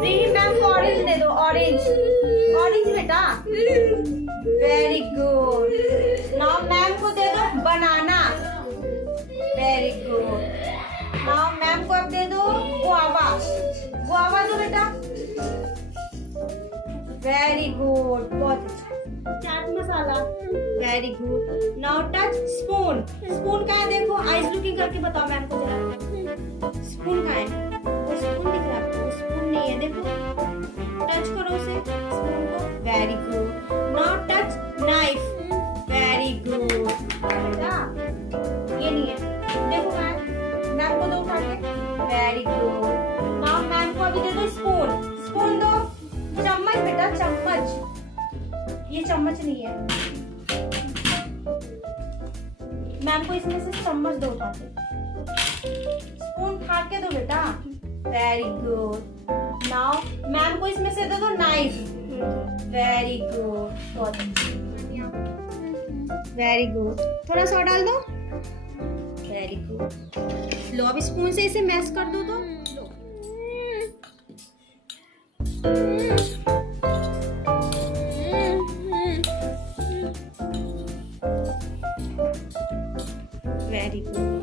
नहीं मैम को ऑरेंज दे दो, ऑरेंज ऑरेंज बेटा, वेरी गुड। नाउ मैम को दे दो बनाना, वेरी गुड। नाउ मैम को अब दे दो गुआवा, गुआवा दो बेटा, वेरी गुड, बहुत अच्छा। Chaat masala, very good. Now touch spoon, spoon कहाँ है देखो, आईज लुकिंग करके बताओ मैम को जरा, स्पून कहाँ है, वो स्पून दिख रहा है आपको, स्पून नहीं है देखो, टच करो उसे स्पून को, very good. Now touch knife, very good बेटा, ये नहीं है देखो कहाँ है, मैम को दो उठा के, वेरी गुड। नाउ मैम को अभी दे दो स्पून, स्पून दो, चम्मच बेटा चम्मच, ये चम्मच नहीं है, मैम को इसमें से चम्मच दो उठा के, स्पून खा के दो बेटा, वेरी गुड। नाउ मैम को इसमें से दे दो नाइफ, वेरी गुड, बहुत अच्छा, वेरी गुड। थोड़ा सा डाल दो, वेरी गुड। लो अब स्पून से इसे मैश कर दो तो, लो वेरी गुड।